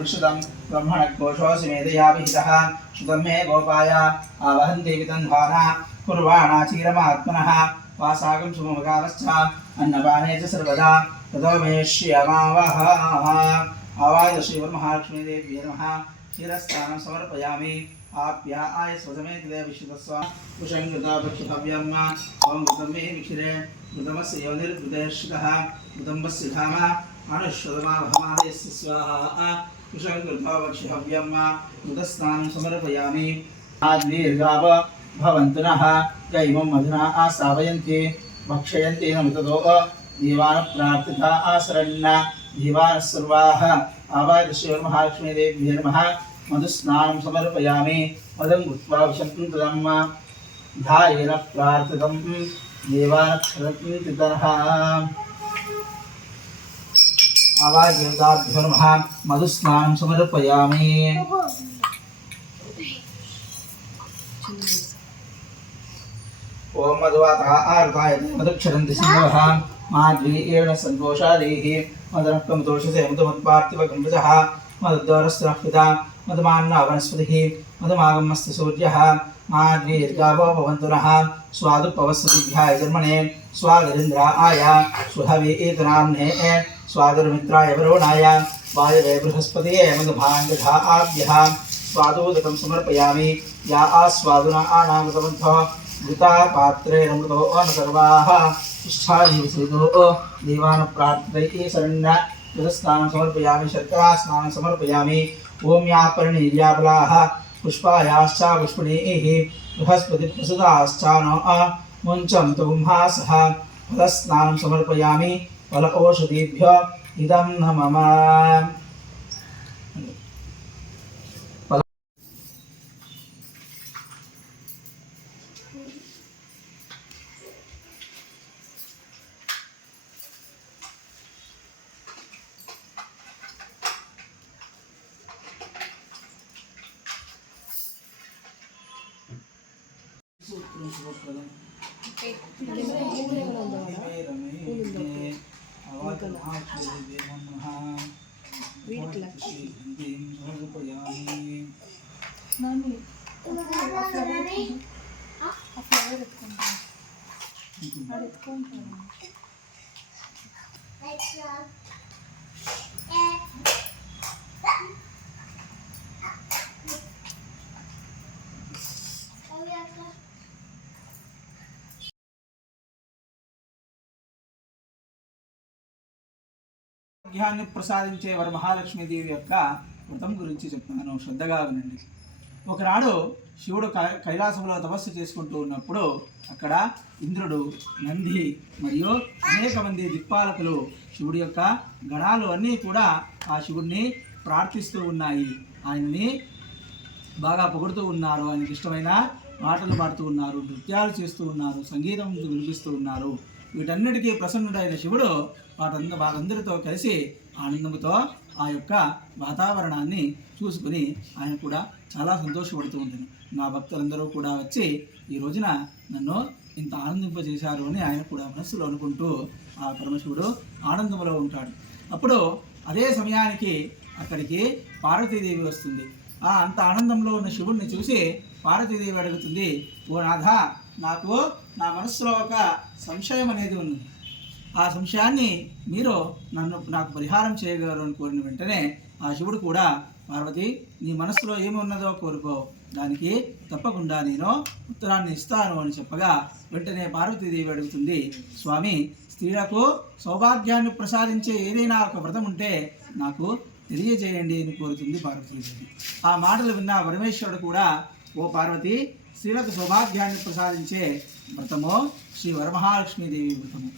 ऋषुदं ब्रह्मणकोशोऽसि मेधयाभिहितः श्रुतं मे गोपाय आवहन्ति वितन्धाना कुर्वाणा चीरमात्मनः वासागं सुमकालश्च अन्नपाने च सर्वदा ततो मे श्रियमावः आवाय श्रीवरमहालक्ष्मीदेव्यै नमः क्षीरस्नानं समर्पयामि आप्याय स्वसमेतदे विश्वतस्व कुशङ्कृतापक्षितव्यम् ॐ कृतं मे विक्षिरे कृतमस्य योनिर्कृतेश्रितः कृतम्बस्य धाम अनुश्रुतमाभमानयस्य स्वाहा कुशङ्कृतापक्षितव्यम् कृतस्नानं समर्पयामि आद्वीर्गाव भवन्तु नः य इमं मधुना आसावयन्ति भक्षयन्ति नमृततो दीवान् प्रार्थिता आसरण्य दीवान् सर्वाः आवाय श्रीवरमहालक्ष्मीदेव्यै नमः मधुस्नानं समर्पयामि मदं कृत्वा विशन्तं तदं ध्यायेन प्रार्थितं देवानक्षरन्ति ततः आवाय देवताभ्यो नमः मधुस्नानं समर्पयामि ओम मधुवातः आर्ताय मधुक्षरन्ति सिन्धवः माध्वीर्न सन्तोषादेः मदनक्कं दोषसे मधुमत्पार्थिवगम्भजः मदद्वारस्रक्षिता मधुमान्ना वनस्पतिः मधुमागमस्य सूर्यः माध्वीर्गावो भवन्तु नः स्वादुपवस्वतिभ्याय जन्मने स्वादरिन्द्राय सुहवे एतनाम्ने स्वादुर्मित्राय वरुणाय वायवे बृहस्पतये मधुभाङ्गधाभ्यः स्वादोदकं समर्पयामि या आस्वादुना आनामृतवन्तः घृता पात्रेण मृतो अनसर्वाः इष्ठानिवसितो देवान् प्रार्थये शरण्य कृतस्नानं समर्पयामि शर्करा स्नानं समर्पयामि ओम या परिणीर्याबलाः पुष्पायाश्च पुष्पिणीः बृहस्पतिप्रसुताश्च न मुञ्चं तुम्हासः फलस्नानं समर्पयामि फल औषधीभ्यो इदं न मम భాగ్యాన్ని ప్రసాదించే వరమహాలక్ష్మీదేవి యొక్క వ్రతం గురించి చెప్తాను, శ్రద్ధగా వినండి. ఒకనాడు శివుడు కైలాసంలో తపస్సు చేసుకుంటూ ఉన్నప్పుడు అక్కడ ఇంద్రుడు, నంది మరియు అనేక మంది దిక్పాలకులు శివుడి యొక్క గణాలు అన్నీ కూడా ఆ శివుడిని ప్రార్థిస్తూ ఉన్నాయి. ఆయనని బాగా పొగుడుతూ ఉన్నారు, ఆయనకి ఇష్టమైన పాటలు పాడుతూ ఉన్నారు, నృత్యాలు చేస్తూ ఉన్నారు, సంగీతం వినిపిస్తూ ఉన్నారు. వీటన్నిటికీ ప్రసన్నుడైన శివుడు వారందరితో కలిసి ఆనందంతో ఆ యొక్క వాతావరణాన్ని చూసుకుని ఆయన కూడా చాలా సంతోషపడుతూ ఉంటాను. నా భక్తులందరూ కూడా వచ్చి ఈ రోజున నన్ను ఇంత ఆనందింపజేశారు అని ఆయన కూడా మనస్సులో అనుకుంటూ ఆ పరమశివుడు ఆనందంలో ఉంటాడు. అప్పుడు అదే సమయానికి అక్కడికి పార్వతీదేవి వస్తుంది. అంత ఆనందంలో ఉన్న శివుడిని చూసి పార్వతీదేవి అడుగుతుంది, ఓ నాథ, నాకు నా మనస్సులో ఒక సంశయం అనేది ఉంది. ఆ సంశయాన్ని మీరు నాకు పరిహారం చేయగలరు అని కోరిన వెంటనే ఆ శివుడు కూడా, పార్వతి, నీ మనస్సులో ఏమి ఉన్నదో కోరుకో, దానికి తప్పకుండా నేను ఉత్తరాన్ని ఇస్తాను అని చెప్పగా వెంటనే పార్వతీదేవి అడుగుతుంది, స్వామి, స్త్రీలకు సౌభాగ్యాన్ని ప్రసాదించే ఏదైనా ఒక వ్రతం ఉంటే నాకు తెలియజేయండి అని కోరుతుంది పార్వతీదేవి. ఆ మాటలు విన్న పరమేశ్వరుడు కూడా, ఓ పార్వతి, స్త్రీలకు సౌభాగ్యాన్ని ప్రసాదించే వ్రతము శ్రీ వరమహాలక్ష్మీదేవి వ్రతము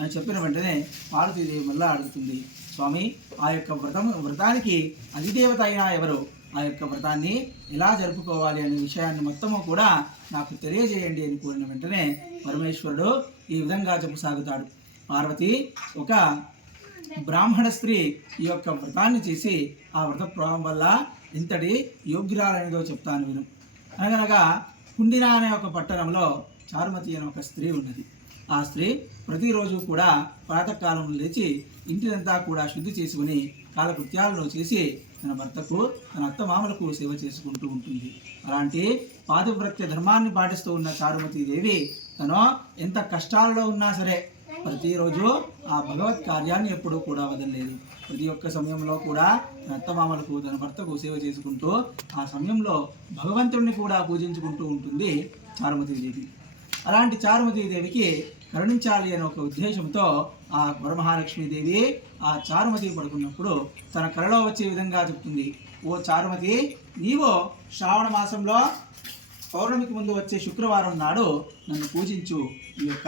అని చెప్పిన వెంటనే పార్వతీదేవి మళ్ళా అడుగుతుంది, స్వామి, ఆ యొక్క వ్రతానికి అధిదేవత అయినా ఎవరు, ఆ యొక్క వ్రతాన్ని ఎలా జరుపుకోవాలి అనే విషయాన్ని మొత్తము కూడా నాకు తెలియజేయండి అని కోరిన వెంటనే పరమేశ్వరుడు ఈ విధంగా చెప్పసాగుతాడు. పార్వతి, ఒక బ్రాహ్మణ స్త్రీ ఈ యొక్క వ్రతాన్ని చేసి ఆ వ్రత ప్రభావం వల్ల ఇంతటి యోగ్యురాలనేదో చెప్తాను విను. అనగనగా కుండిన అనే ఒక పట్టణంలో చారుమతి అనే ఒక స్త్రీ ఉన్నది. ఆ స్త్రీ ప్రతిరోజు కూడా ప్రాతకాలంలో లేచి ఇంటినంతా కూడా శుద్ధి చేసుకుని కాలకృత్యాలను చేసి తన భర్తకు తన అత్తమామలకు సేవ చేసుకుంటూ ఉంటుంది. అలాంటి పాతివ్రత్య ధర్మాన్ని పాటిస్తూ ఉన్న చారుమతీదేవి తను ఎంత కష్టాలలో ఉన్నా సరే ప్రతిరోజు ఆ భగవత్ కార్యాన్ని ఎప్పుడూ కూడా వదలలేదు. ప్రతి ఒక్క సమయంలో కూడా తన అత్తమామలకు తన భర్తకు సేవ చేసుకుంటూ ఆ సమయంలో భగవంతుడిని కూడా పూజించుకుంటూ ఉంటుంది చారుమతీదేవి. అలాంటి చారుమతీదేవికి కరుణించాలి అనే ఒక ఉద్దేశంతో ఆ వరమహాలక్ష్మీదేవి ఆ చారుమతి పడుకున్నప్పుడు తన కలలో వచ్చే విధంగా చెప్తుంది, ఓ చారుమతి, నీవు శ్రావణ మాసంలో పౌర్ణమికి ముందు వచ్చే శుక్రవారం నాడు నన్ను పూజించు, ఈ యొక్క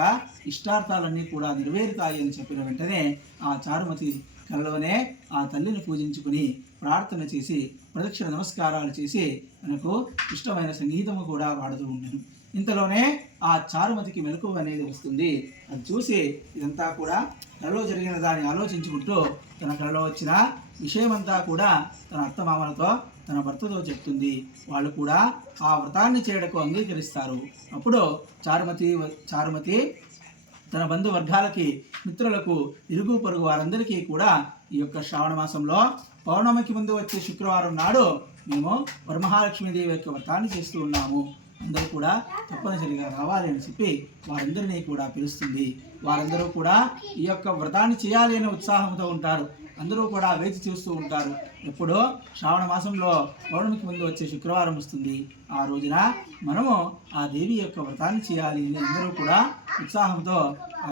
ఇష్టార్థాలన్నీ కూడా నెరవేరుతాయి అని చెప్పిన వెంటనే ఆ చారుమతి కలలోనే ఆ తల్లిని పూజించుకుని ప్రార్థన చేసి ప్రదక్షిణ నమస్కారాలు చేసి మనకు ఇష్టమైన సంగీతము కూడా పాడుతూ ఉండేను. ఇంతలోనే ఆ చారుమతికి మెలకువ అనేది వస్తుంది. అది చూసి ఇదంతా కూడా కలలో జరిగిన దాన్ని ఆలోచించుకుంటూ తన కలలో వచ్చిన విషయమంతా కూడా తన అత్తమామలతో తన భర్తతో చెప్తుంది. వాళ్ళు కూడా ఆ వ్రతాన్ని చేయడకు అంగీకరిస్తారు. అప్పుడు చారుమతి తన బంధువర్గాలకి, మిత్రులకు, ఇరుగు పొరుగు వారందరికీ కూడా ఈ యొక్క శ్రావణ మాసంలో పౌర్ణమికి ముందు వచ్చే శుక్రవారం నాడు మేము వరమహాలక్ష్మీదేవి యొక్క వ్రతాన్ని చేస్తూ ఉన్నాము, అందరూ కూడా తప్పనిసరిగా రావాలి అని చెప్పి వారందరినీ కూడా పిలుస్తుంది. వారందరూ కూడా ఈ యొక్క వ్రతాన్ని చేయాలి అనే ఉత్సాహంతో ఉంటారు. అందరూ కూడా వేచి చూస్తూ ఉంటారు. ఎప్పుడో శ్రావణ మాసంలో పౌర్ణమికి ముందు వచ్చే శుక్రవారం వస్తుంది, ఆ రోజున మనము ఆ దేవి యొక్క వ్రతాన్ని చేయాలి అని అందరూ కూడా ఉత్సాహంతో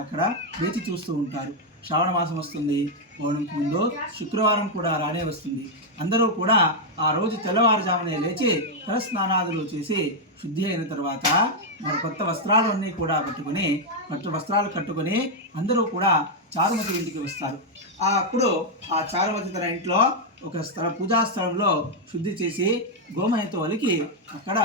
అక్కడ వేచి చూస్తూ ఉంటారు. శ్రావణ మాసం వస్తుంది, పౌర్ణమికి ముందు శుక్రవారం కూడా రానే వస్తుంది. అందరూ కూడా ఆ రోజు తెల్లవారుజామునే లేచి తలస్నానాదులు చేసి శుద్ధి అయిన తర్వాత మరి కొత్త వస్త్రాలు అన్నీ కూడా కట్టుకొని అందరూ కూడా చారుమతి ఇంటికి వస్తారు. అప్పుడు ఆ చారుమతి తన ఇంట్లో ఒక పూజా స్థలంలో శుద్ధి చేసి గోమయంతో ఒలికి అక్కడ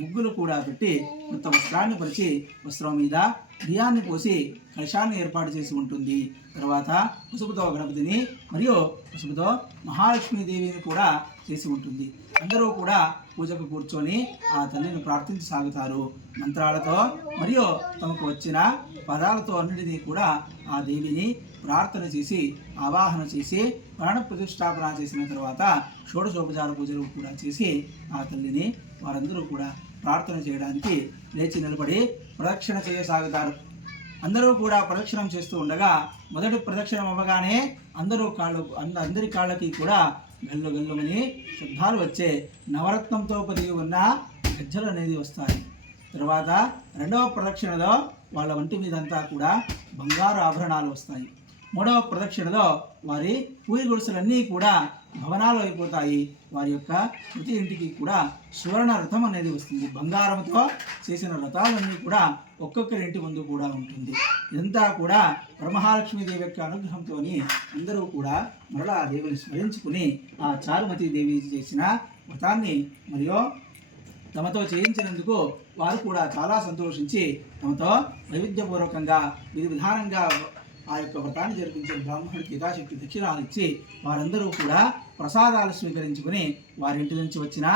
ముగ్గులు కూడా పెట్టి కొత్త వస్త్రాన్ని పరిచి వస్త్రం మీద బియ్యాన్ని పోసి కలశాన్ని ఏర్పాటు చేసి ఉంటుంది. తర్వాత పసుపుతో గణపతిని మరియు పసుపుతో మహాలక్ష్మీదేవిని కూడా చేసి ఉంటుంది. అందరూ కూడా పూజకు కూర్చొని ఆ తల్లిని ప్రార్థించి సాగుతారు. మంత్రాలతో మరియు తమకు వచ్చిన పదాలతో అన్నిటినీ కూడా ఆ దేవిని ప్రార్థన చేసి ఆవాహన చేసి ప్రాణ ప్రతిష్టాపన చేసిన తర్వాత షోడశోపచార పూజలు కూడా చేసి ఆ తల్లిని వారందరూ కూడా ప్రార్థన చేయడానికి లేచి నిలబడి ప్రదక్షిణ చేయసాగుతారు. అందరూ కూడా ప్రదక్షిణం చేస్తూ ఉండగా మొదటి ప్రదక్షిణం అవ్వగానే అందరి కాళ్ళకి కూడా గల్లుమని శబ్దాలు వచ్చే నవరత్నంతో పొదిగి ఉన్న గజ్జలు అనేది వస్తాయి. తర్వాత రెండవ ప్రదక్షిణలో వాళ్ళ ఒంటి మీదంతా కూడా బంగారు ఆభరణాలు వస్తాయి. మూడవ ప్రదక్షిణలో వారి పూరి గుడిసెలన్నీ కూడా భవనాలు అయిపోతాయి. వారి యొక్క ప్రతి ఇంటికి కూడా సువర్ణ రథం అనేది వస్తుంది. బంగారంతో చేసిన రథాలన్నీ కూడా ఒక్కొక్కరి ఇంటి ముందు కూడా ఉంటుంది. ఇదంతా కూడా వరమహాలక్ష్మీదేవి యొక్క అనుగ్రహంతో అందరూ కూడా మరలా ఆ దేవిని స్మరించుకుని ఆ చారుమతీదేవి చేసిన వ్రతాన్ని మరియు తమతో చేయించినందుకు వారు కూడా చాలా సంతోషించి తమతో వైవిధ్యపూర్వకంగా విధానంగా ఆ యొక్క వ్రతాన్ని జరిపించిన బ్రాహ్మణుడికి యథాశక్తి దక్షిణాలు ఇచ్చి వారందరూ కూడా ప్రసాదాలు స్వీకరించుకుని వారి ఇంటి నుంచి వచ్చిన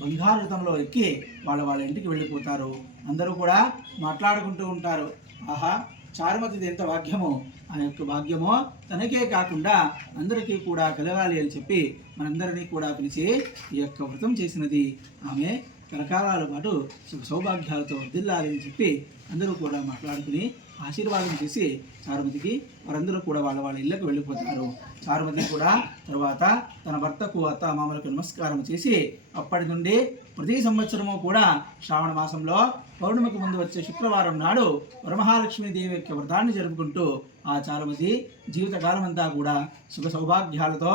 బంగారు రథంలో ఎక్కి వాళ్ళ ఇంటికి వెళ్ళిపోతారు. అందరూ కూడా మాట్లాడుకుంటూ ఉంటారు, ఆహా చారుమతిది ఎంత భాగ్యమో, ఆ యొక్క భాగ్యమో తనకే కాకుండా అందరికీ కూడా కలగాలి అని చెప్పి మనందరినీ కూడా పిలిచి ఈ యొక్క వ్రతం చేసినది ఆమె కలకాలాల పాటు సుఖ సౌభాగ్యాలతో వర్ధిల్లాలి అని చెప్పి అందరూ కూడా మాట్లాడుకుని ఆశీర్వాదం చేసి చారుమతికి వారందరూ కూడా వాళ్ళ ఇళ్ళకు వెళ్ళిపోతారు. చారుమతి కూడా తర్వాత తన భర్తకు అత్తమామలకు నమస్కారం చేసి అప్పటి నుండి ప్రతి సంవత్సరము కూడా శ్రావణ మాసంలో పౌర్ణమికి ముందు వచ్చే శుక్రవారం నాడు వరమహాలక్ష్మీదేవి యొక్క వ్రతాన్ని జరుపుకుంటూ ఆ చారుమతి జీవితకాలం అంతా కూడా సుఖ సౌభాగ్యాలతో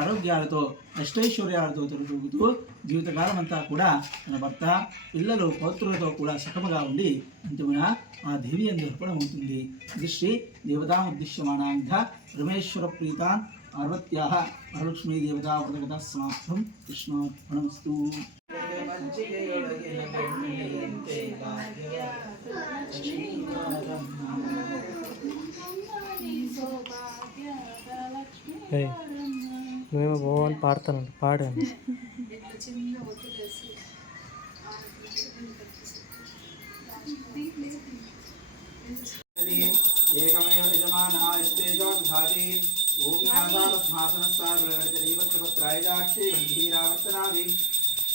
ఆరోగ్యాలతో అష్టైశ్వర్యాలతో తొలగితూ జీవితకాలం అంతా కూడా తన భర్త పిల్లలు పౌత్రులతో కూడా సుఖముగా ఉండి అంతిమున ఆ దేవి అందు అర్పణం ఉంటుంది. ఇది శ్రీ దేవతాముద్దిశ్యమానాంగ రమేశ్వర ప్రీతాన్ పార్వత్యాః వరలక్ష్మీ దేవతా వ్రతకథా సమాప్తం. కృష్ణార్పణమస్తు. మేము బాగుని పాడతాను పాడాను. कायदाक्षे धीरावर्तनादि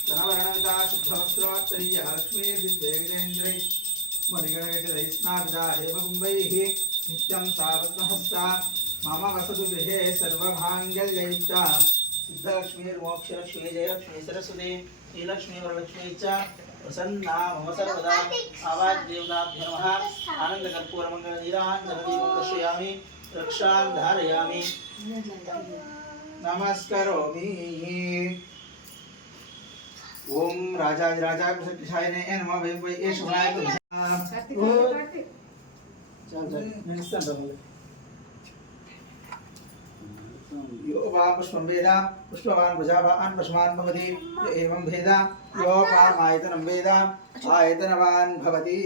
तनवर्णविता शुद्धवस्त्रवात्तरीय लक्ष्मी दिव्येन्द्रै मणिगणगजैस्नाविदा हेमकुम्भैः नित्यं सावत्नहस्ता मम वसतु गृहे सर्वमाङ्गल्ययुक्ता सिद्धलक्ष्मीर्मोक्षलक्ष्मी जयलक्ष्मी सरस्वती श्रीलक्ष्मी वरलक्ष्मी च प्रसन्ना मम सर्वदा आवाद्येवताभ्यो नमः आनन्दकर्पूरमङ्गलनीराञ्जनदीपं दर्शयामि रक्षां धारयामि नमस्करोमि। ओम राजाधिराजाय प्रसन्नाय नमः। वै वै एष विनायक चल चल निस्सन रहो। यो वा पुष्पं वेद पुष्पवान् प्रजावान् पशुमान् भवति य एवं भेद यो वा आयतनं वेद आयतनवान् भवति।